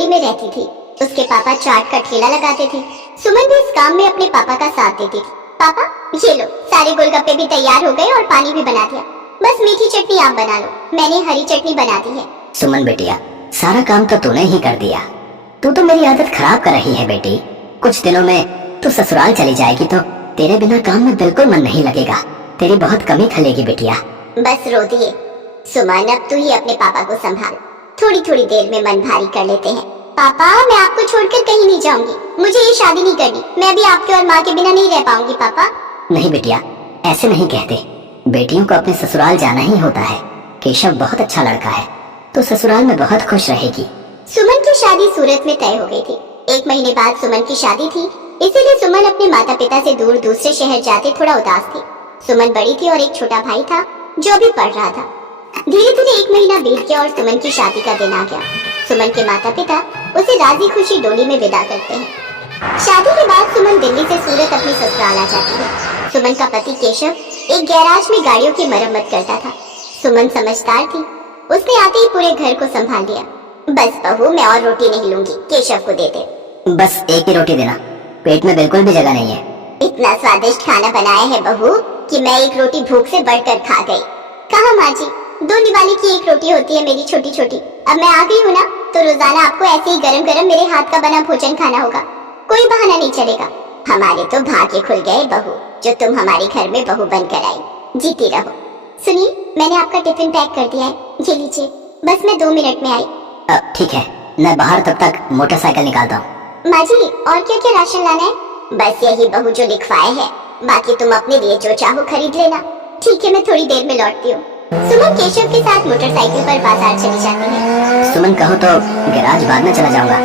दिल्ली में रहती थी। उसके पापा चाट का ठेला लगाते थे। सुमन भी इस काम में अपने पापा का साथ देती थी। पापा ये लो, सारे गोलगप्पे भी तैयार हो गए और पानी भी बना दिया। बस मीठी चटनी आप बना लो, मैंने हरी चटनी बना दी है। सुमन बेटिया, सारा काम तो तूने ही कर दिया। तू तो मेरी आदत खराब कर रही है बेटी। कुछ दिनों में तू ससुराल चली जाएगी तो तेरे बिना काम में बिल्कुल मन नहीं लगेगा। तेरी बहुत कमी खलेगी बेटिया। बस रो दिए। सुमन अब तू ही अपने पापा को संभाल, थोड़ी थोड़ी देर में मन भारी कर लेते हैं। पापा मैं आपको छोड़कर कहीं नहीं जाऊंगी, मुझे ये शादी नहीं करनी। मैं भी आपके और माँ के बिना नहीं रह पाऊंगी। पापा नहीं बेटिया, ऐसे नहीं कहते। बेटियों को अपने ससुराल जाना ही होता है। केशव बहुत अच्छा लड़का है, तो ससुराल में बहुत खुश रहेगी। सुमन की शादी सूरत में तय हो गई थी। 1 महीने बाद सुमन की शादी थी, इसीलिए सुमन अपने माता पिता से दूर दूसरे शहर जाते थोड़ा उदास थी। सुमन बड़ी थी और एक छोटा भाई था जो अभी पढ़ रहा था। धीरे धीरे 1 महीना बीत गया और सुमन की शादी का दिन आ गया। सुमन के माता पिता उसे राजी खुशी डोली में विदा करते हैं। शादी के बाद सुमन दिल्ली से सूरत अपनी ससुराल आ जाती है। सुमन का पति केशव एक गैराज में गाड़ियों की मरम्मत करता था। सुमन समझदार थी, उसने आते ही पूरे घर को संभाल लिया। बस बहू मैं और रोटी नहीं लूंगी, केशव को दे दे। बस एक ही रोटी देना, पेट में बिल्कुल भी जगह नहीं है। इतना स्वादिष्ट खाना बनाया है बहू कि मैं एक रोटी भूख से बढ़कर खा गई। कहा माँ जी, 2 निवाले की एक रोटी होती है मेरी छोटी छोटी। अब मैं आ गई हूँ ना, तो रोजाना आपको ऐसे ही गरम गरम मेरे हाथ का बना भोजन खाना होगा। कोई बहाना नहीं चलेगा। हमारे तो भाग्य खुल गए बहू, जो तुम हमारे घर में बहू बनकर आई। जीती रहो। सुनिए, मैंने आपका टिफिन पैक कर दिया है, ये लीजिए। बस मैं 2 मिनट में आई। ठीक है, मैं बाहर तब तक मोटरसाइकिल निकालता हूँ। माँ जी और क्या क्या राशन लाना है? बस यही बहू जो लिखवाए है, बाकी तुम अपने लिए जो चाहो खरीद लेना। ठीक है, मैं थोड़ी देर में लौटती हूँ। सुमन केशव के साथ मोटरसाइकिल पर बाजार चली जाती है। सुमन कहो तो गैराज बाद में चला जाऊंगा।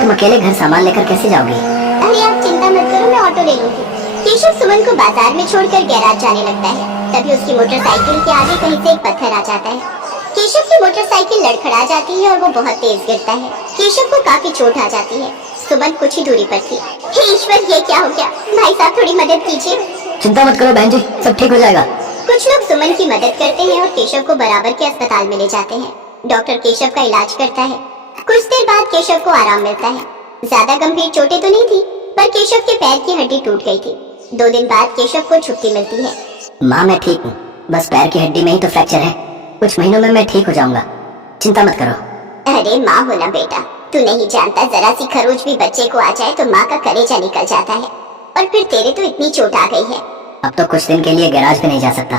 तुम अकेले घर सामान लेकर कैसे जाओगी? अरे आप चिंता मत करो, मैं ऑटो ले लूंगी। केशव सुमन को बाजार में छोड़कर गैराज जाने लगता है। तभी उसकी मोटरसाइकिल के आगे कहीं से एक पत्थर आ जाता है। केशव की मोटरसाइकिल लड़खड़ा जाती है और वो बहुत तेज गिरता है। केशव को काफी चोट आ जाती है। सुमन कुछ ही दूरी पर थी। हे ईश्वर, ये क्या हो गया? भाई साहब थोड़ी मदद कीजिए। चिंता मत करो बहन जी, सब ठीक हो जाएगा। कुछ लोग सुमन की मदद करते हैं और केशव को बराबर के अस्पताल में ले जाते हैं। डॉक्टर केशव का इलाज करता है। कुछ देर बाद केशव को आराम मिलता है। ज्यादा गंभीर चोटें तो नहीं थी, पर केशव के पैर की हड्डी टूट गई थी। 2 दिन बाद केशव को छुट्टी मिलती है। माँ मैं ठीक हूँ, बस पैर की हड्डी में ही तो फ्रैक्चर है। कुछ महीनों में मैं ठीक हो जाऊंगा, चिंता मत करो। अरे माँ हो ना बेटा, तू नहीं जानता, जरा सी खरोच भी बच्चे को आ जाए तो माँ का कलेजा निकल जाता है। और फिर तेरे तो इतनी चोट आ गई है। अब तो कुछ दिन के लिए गैराज पे नहीं जा सकता।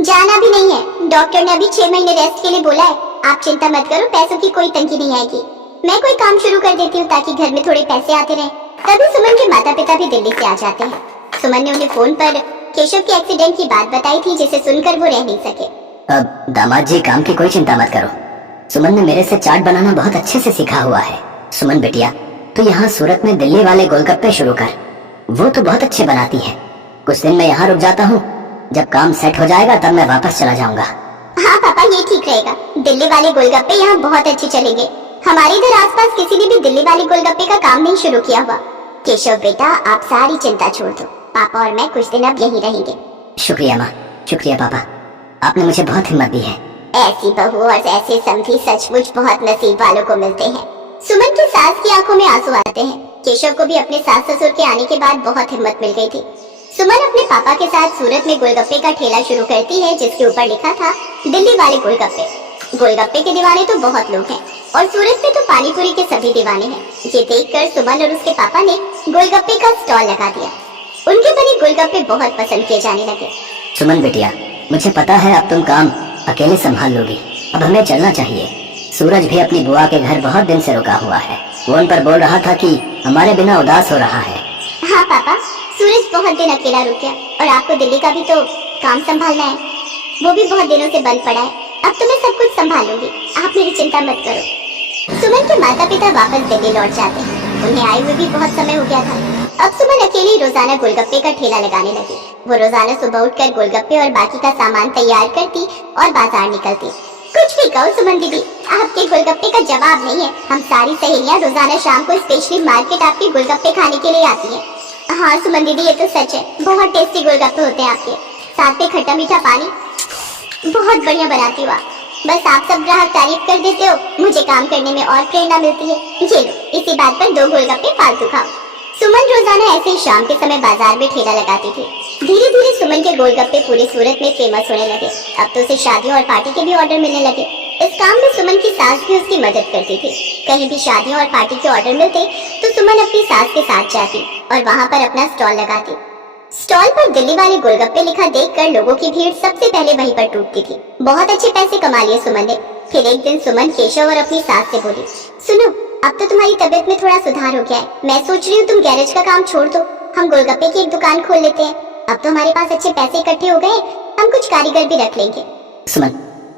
जाना भी नहीं है, डॉक्टर ने अभी 6 महीने रेस्ट के लिए बोला है। आप चिंता मत करो, पैसों की कोई तंगी नहीं आएगी। मैं कोई काम शुरू कर देती हूँ ताकि घर में थोड़े पैसे आते रहे। तभी सुमन के माता पिता भी दिल्ली से आ जाते हैं। सुमन ने उन्हें फोन पर केशव के एक्सीडेंट की बात बताई थी, जिसे सुनकर वो रह नहीं सके। अब दामाद जी, काम की कोई चिंता मत करो। सुमन ने मेरे से चाट बनाना बहुत अच्छे से सीखा हुआ है। सुमन बेटिया, तो यहाँ सूरत में दिल्ली वाले गोलगप्पे शुरू कर, वो तो बहुत अच्छे बनाती है। कुछ दिन मैं यहाँ रुक जाता हूँ, जब काम सेट हो जाएगा तब मैं वापस चला जाऊंगा। हाँ पापा, ये ठीक रहेगा। दिल्ली वाले गोलगप्पे यहाँ बहुत अच्छे चलेंगे। हमारे इधर आसपास किसी ने भी दिल्ली वाले गोलगप्पे का काम नहीं शुरू किया हुआ। केशव बेटा, आप सारी चिंता छोड़ दो, पापा और मैं कुछ दिन अब यहीं रहेंगे। शुक्रिया माँ, शुक्रिया पापा, आपने मुझे बहुत हिम्मत दी है। ऐसी बहू और ऐसे समधी सचमुच बहुत नसीब वालों को मिलते हैं। सुमन की सास की आंखों में आंसू आते हैं। केशव को भी अपने सास ससुर के आने के बाद बहुत हिम्मत मिल गई थी। सुमन अपने पापा के साथ सूरत में गोलगप्पे का ठेला शुरू करती है, जिसके ऊपर लिखा था दिल्ली वाले गोलगप्पे। गोलगप्पे के दीवाने तो बहुत लोग हैं और सूरत में तो पानी पूरी के सभी दीवाने हैं। ये देखकर सुमन और उसके पापा ने गोलगप्पे का स्टॉल लगा दिया। उनके बने गोलगप्पे बहुत पसंद किए जाने लगे। सुमन बेटिया, मुझे पता है अब तुम काम अकेले संभाल लोगी। अब हमें चलना चाहिए। सूरज भी अपनी बुआ के घर बहुत दिन से रुका हुआ है। वो उन पर बोल रहा था कि हमारे बिना उदास हो रहा है। हाँ पापा, सूरज बहुत दिन अकेला रुक गया और आपको दिल्ली का भी तो काम संभालना है, वो भी बहुत दिनों से बंद पड़ा है। अब तो मैं सब कुछ संभाल लूंगी, आप मेरी चिंता मत करो। सुमन के माता पिता वापस दिल्ली लौट जाते हैं। उन्हें आए हुए भी बहुत समय हो गया था। अब सुमन अकेली रोजाना गोलगप्पे का ठेला लगाने लगी। वो रोजाना सुबह उठकर गोलगप्पे और बाकी का सामान तैयार करती और बाजार निकलती। कुछ भी कहो सुमन दीदी, आपके गोलगप्पे का जवाब नहीं है। हम सारी सहेलियां रोजाना शाम को स्पेशली मार्केट आपके गोलगप्पे खाने के लिए आती हैं। हाँ सुमन दीदी, ये तो सच है, बहुत टेस्टी गोलगप्पे होते हैं आपके। साथ में खट्टा मीठा पानी बहुत बढ़िया बनाती हो आप। बस आप सब ग्राहक तारीफ कर देते हो, मुझे काम करने में और प्रेरणा मिलती है। ये लो, इसी बात पर 2 गोलगप्पे फालतू खाओ। सुमन रोजाना ऐसे ही शाम के समय बाजार में ठेला लगाती थी। धीरे धीरे सुमन के गोलगप्पे पूरे सूरत में फेमस होने लगे। अब तो उसे शादियों और पार्टी के भी ऑर्डर मिलने लगे। इस काम में सुमन की सास भी उसकी मदद करती थी। कहीं भी शादियों और पार्टी के ऑर्डर मिलते तो सुमन अपनी सास के साथ जाती और वहाँ पर अपना स्टॉल लगाती। स्टॉल पर दिल्ली वाले गोलगप्पे लिखा देखकर लोगों की भीड़ सबसे पहले वहीं पर टूटती थी। बहुत अच्छे पैसे कमा लिए सुमन ने। फिर एक दिन सुमन केशव और अपनी सास से बोली, सुनो, अब तो तुम्हारी तबीयत में थोड़ा सुधार हो गया है। मैं सोच रही हूँ तुम गैरेज का काम छोड़ दो, हम गोलगप्पे की एक दुकान खोल लेते हैं। अब तो हमारे पास अच्छे पैसे इकट्ठे हो गए, हम कुछ कारीगर भी रख लेंगे। सुमन,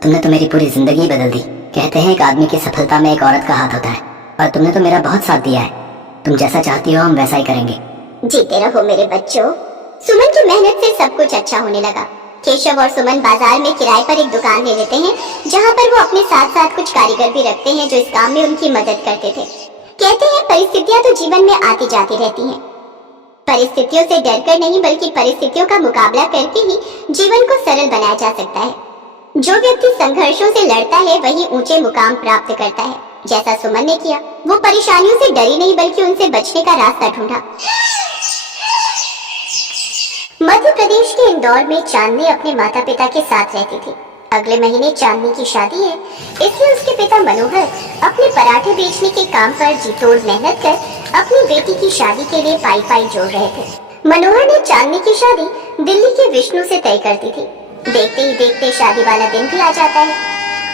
तुमने तो मेरी पूरी जिंदगी बदल दी। कहते हैं एक आदमी की सफलता में एक औरत का हाथ होता है, और तुमने तो मेरा बहुत साथ दिया है। तुम जैसा चाहती हो हम वैसा ही करेंगे। जीते रहो मेरे बच्चों। सुमन की मेहनत से सब कुछ अच्छा होने लगा। केशव और सुमन बाजार में किराए पर एक दुकान ले लेते हैं, जहाँ पर वो अपने साथ साथ कुछ कारीगर भी रखते हैं जो इस काम में उनकी मदद करते थे। कहते हैं परिस्थितियां तो जीवन में आती जाती रहती हैं। परिस्थितियों से डरकर नहीं बल्कि परिस्थितियों का मुकाबला करके ही जीवन को सरल बनाया जा सकता है। जो व्यक्ति संघर्षों से लड़ता है वही ऊंचे मुकाम प्राप्त करता है। जैसा सुमन ने किया, वो परेशानियों से डरी नहीं बल्कि उनसे बचने का रास्ता ढूंढा। मध्य प्रदेश के इंदौर में चांदनी अपने माता पिता के साथ रहती थी। अगले महीने चांदनी की शादी है, इसलिए उसके पिता मनोहर अपने पराठे बेचने के काम पर जी तोड़ मेहनत कर अपनी बेटी की शादी के लिए पाई पाई जोड़ रहे थे। मनोहर ने चांदनी की शादी दिल्ली के विष्णु से तय कर दी थी। देखते ही देखते शादी वाला दिन भी आ जाता है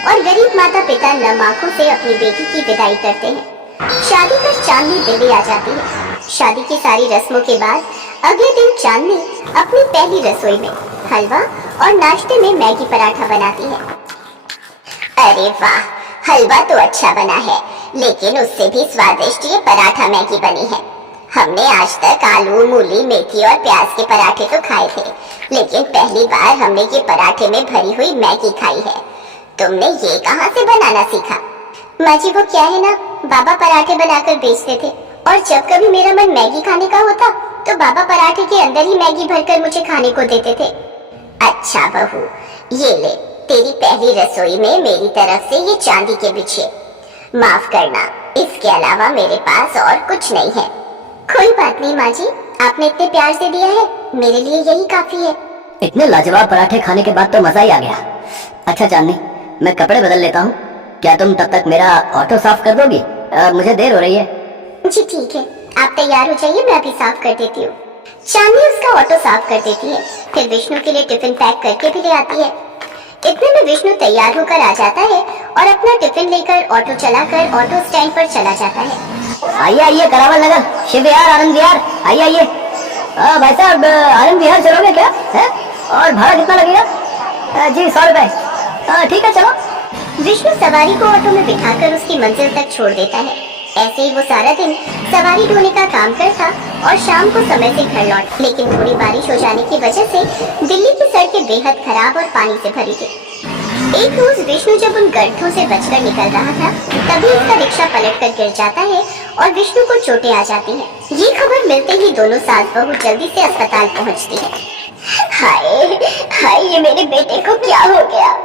और गरीब माता पिता नम आंखों से अपनी बेटी की विदाई करते हैं। शादी कर चांदनी दिल्ली आ जाती है। शादी की सारी रस्मों के बाद अगले दिन चांदनी अपनी पहली रसोई में हलवा और नाश्ते में मैगी पराठा बनाती है। अरे वाह, हलवा तो अच्छा बना है, लेकिन उससे भी स्वादिष्ट ये पराठा मैगी बनी है। हमने आज तक आलू, मूली, मेथी और प्याज के पराठे तो खाए थे, लेकिन पहली बार हमने ये पराठे में भरी हुई मैगी खाई है। तुमने ये कहाँ से बनाना सीखा? माँ जी, वो क्या है ना, बाबा पराठे बनाकर बेचते थे और जब कभी मेरा मन मैगी खाने का होता तो बाबा पराठे के अंदर ही मैगी भरकर मुझे खाने को देते थे। अच्छा बहू, ये ले, तेरी पहली रसोई में मेरी तरफ से ये चांदी के बिछे। माफ करना, इसके अलावा मेरे पास और कुछ नहीं है। कोई बात नहीं माँ जी, आपने इतने प्यार से दिया है, मेरे लिए यही काफी है। इतने लाजवाब पराठे खाने के बाद तो मजा ही आ गया। अच्छा चांदनी, मैं कपड़े बदल लेता हूँ, क्या तुम तब तक मेरा ऑटो साफ कर दोगी? मुझे देर हो रही है। जी ठीक है, आप तैयार हो जाइए, मैं अभी साफ कर देती हूँ। चांदनी उसका ऑटो साफ कर देती है, फिर विष्णु के लिए टिफिन पैक करके भी ले आती है। इतने में विष्णु तैयार होकर आ जाता है और अपना टिफिन लेकर ऑटो चलाकर ऑटो स्टैंड पर चला जाता है। आइए आइए, करावल नगर, शिव विहार, आनंद विहार, आइए आइए। भाई साहब, आनंद विहार चलोगे क्या है? और भाड़ा कितना लगेगा? जी 100 रुपए। ठीक है, चलो। विष्णु सवारी को ऑटो में बिठाकर उसकी मंजिल तक छोड़ देता है। ऐसे ही वो सारा दिन सवारी ढोने का काम करता और शाम को समय से घर लौट। लेकिन थोड़ी बारिश हो जाने की वजह से दिल्ली की सड़कें बेहद खराब और पानी से भरी थी। एक रोज विष्णु जब उन गड्ढों से बचकर निकल रहा था, तभी उसका रिक्शा पलटकर गिर जाता है और विष्णु को चोटें आ जाती हैं। ये खबर मिलते ही दोनों सास बहू जल्दी से अस्पताल पहुंचती है। हाय हाय, ये मेरे बेटे को क्या हो गया?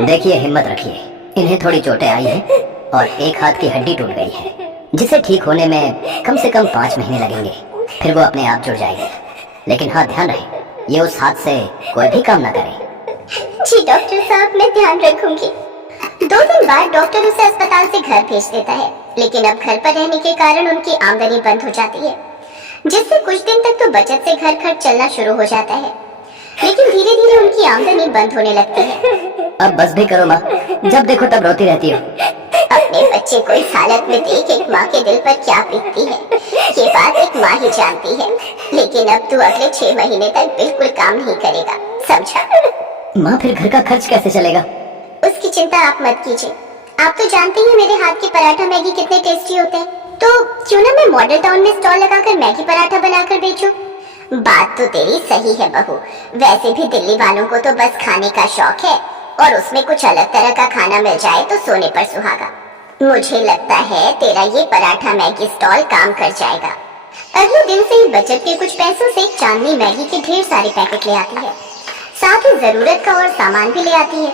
देखिए, हिम्मत रखिए, इन्हें थोड़ी चोटें आई है और एक हाथ की हड्डी टूट गई है, जिसे ठीक होने में कम से कम 5 महीने लगेंगे। फिर वो अपने आप जुड़ जाएगी। लेकिन हाँ, ध्यान रहे, ये उस हाथ से कोई भी काम ना करे। जी डॉक्टर साहब, मैं ध्यान रखूंगी। 2 दिन बाद डॉक्टर उसे अस्पताल से घर भेज देता है, लेकिन अब घर पर रहने के कारण उनकी आमदनी बंद हो जाती है, जिससे कुछ दिन तक तो बचत से घर खर्च चलना शुरू हो जाता है। लेकिन धीरे धीरे उनकी आमदनी बंद होने लगती है। अब बस भी करो माँ, जब देखो तब रोती रहती हो। अपने बच्चे को इस हालत में देख एक माँ के दिल पर क्या बीतती है, ये बात एक माँ ही जानती है। लेकिन अब तू अगले 6 महीने तक बिल्कुल काम नहीं करेगा, समझा? माँ, फिर घर का खर्च कैसे चलेगा? उसकी चिंता आप मत कीजिए। आप तो जानते ही मेरे हाथ के पराठा मैगी कितने टेस्टी होते हैं, तो क्यों ना मैं मॉडल टाउन में स्टॉल लगाकर मैगी पराठा बनाकर बेचूं? बात तो तेरी सही है बहू, वैसे भी दिल्ली वालों को तो बस खाने का शौक है, और उसमें कुछ अलग तरह का खाना मिल जाए तो सोने पर सुहागा। मुझे लगता है तेरा ये पराठा मैगी स्टॉल काम कर जाएगा। अगले दिन से ही बचत के कुछ पैसों से चांदनी मैगी के ढेर सारे पैकेट ले आती है, साथ ही जरूरत का और सामान भी ले आती है।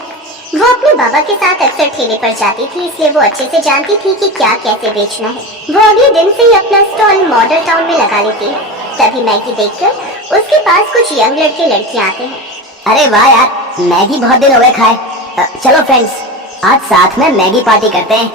वो अपने बाबा के साथ अक्सर ठेले पर जाती थी, इसलिए वो अच्छे से जानती थी कि क्या कैसे बेचना है। वो अगले दिन से ही अपना स्टॉल मॉडल टाउन में लगा लेती है। तभी मैगी देखकर उसके पास कुछ यंग लड़के लड़कियां आते हैं। अरे वाह यार, मैगी बहुत दिन हो गए खाए। चलो फ्रेंड्स, आज साथ में मैगी पार्टी करते हैं।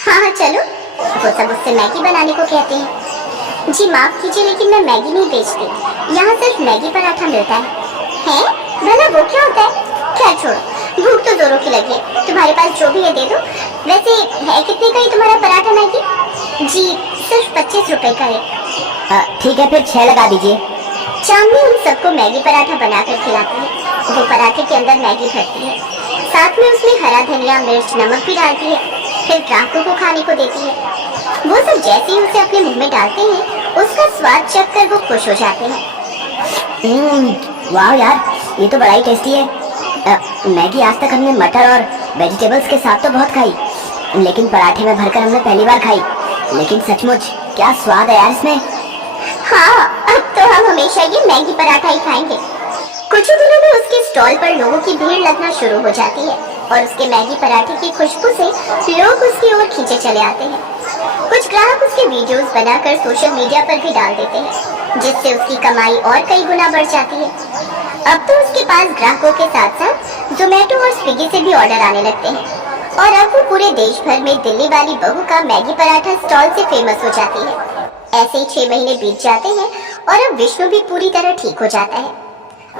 हाँ चलो। वो सब उससे मैगी बनाने को कहते हैं। जी माफ कीजिए, लेकिन मैं मैगी नहीं बेचती, यहाँ सिर्फ मैगी पराठा मिलता है। हैं? भला वो क्या होता है? खैर छोड़ो, भूख तो जोरों की लगी है, तुम्हारे पास जो भी है दे दो। वैसे है कितने का ये तुम्हारा पराठा मैगी? जी सिर्फ 25 रुपए का है। ठीक है, फिर 6 लगा दीजिए। चांदनी उन सबको मैगी पराठा बनाकर खिलाती है। वो पराठे के अंदर मैगी भरती है, साथ में उसमें हरा धनिया, मिर्च, नमक भी डालती है, फिर ग्राहकों को खाने को देती है। वो सब जैसे ही उसे अपने मुंह में डालते हैं, उसका स्वाद चख कर वो खुश हो जाते हैं। वाह यार, ये तो बड़ा ही टेस्टी है। मैगी आज तक हमने मटर और वेजिटेबल्स के साथ तो बहुत खाई, लेकिन पराठे में भरकर हमने पहली बार खाई। लेकिन सचमुच क्या स्वाद है यार इसमें। हाँ, अब तो हम हमेशा ये मैगी पराठा ही खाएंगे। कुछ ही दिनों में उसके स्टॉल पर लोगों की भीड़ लगना शुरू हो जाती है और उसके मैगी पराठे की खुशबू से लोग उसकी ओर खींचे चले आते हैं। कुछ ग्राहक उसके वीडियोस बनाकर सोशल मीडिया पर भी डाल देते हैं, जिससे उसकी कमाई और कई गुना बढ़ जाती है। अब तो उसके पास ग्राहकों के साथ साथ जोमेटो और स्विगी से भी ऑर्डर आने लगते हैं और अब वो पूरे देश भर में दिल्ली वाली बहू का मैगी पराठा स्टॉल से फेमस हो जाती है। ऐसे ही 6 महीने बीत जाते हैं और अब विष्णु भी पूरी तरह ठीक हो जाता है।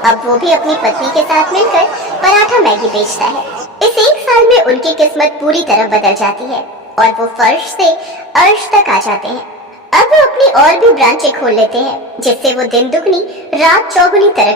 अब वो भी अपनी पत्नी के साथ मिलकर पराठा मैगी बेचता है। इस 1 साल में उनकी किस्मत पूरी तरह बदल जाती है और वो फर्श से अर्श तक आ जाते हैं। अब वो अपनी और भी ब्रांचें खोल लेते हैं, जिससे वो दिन दुगनी रात चौगुनी तरक्की